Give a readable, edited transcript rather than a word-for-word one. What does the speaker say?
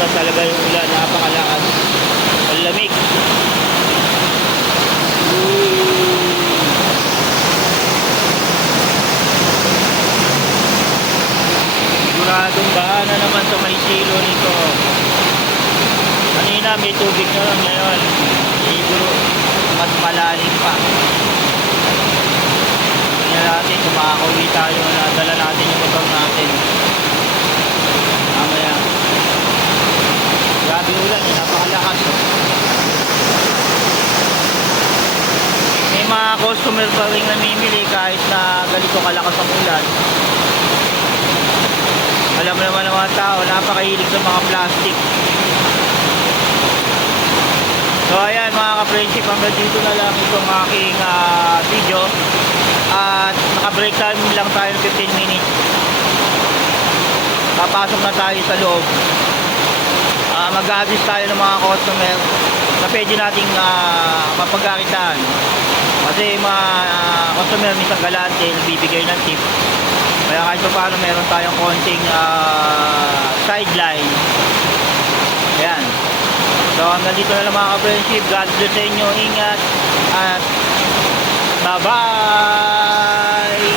na talaga yung ulan, napakalakas. Ang lamig. Siguradong baha na naman sa may silo nito. Kanina may tubig na lang, ngayon siguro mas malalim pa. Tingnan natin kung makakauwi tayo na dala natin yung motor natin mamaya. Grabe ulan, napakalakas. May mga customer pa rin namimili kahit na ganito kalakas ang ulan. Alam mo naman ng mga tao, napakahilig sa mga plastic. So ayan mga ka-friendship, hanggang dito na lang itong aking video. At naka-break time lang tayo ng 15 minutes. Papasok na tayo sa loob. Mag-a-assist tayo ng mga customer na pwede nating mapagkakitaan. Kasi mga customer minsan galante, nagbibigay ng tip. Kaya kahit pa paano meron tayong konting sideline. Ayan. So hanggang dito na lang mga ka-friendship. God bless sa inyo. Ingat. At bye-bye.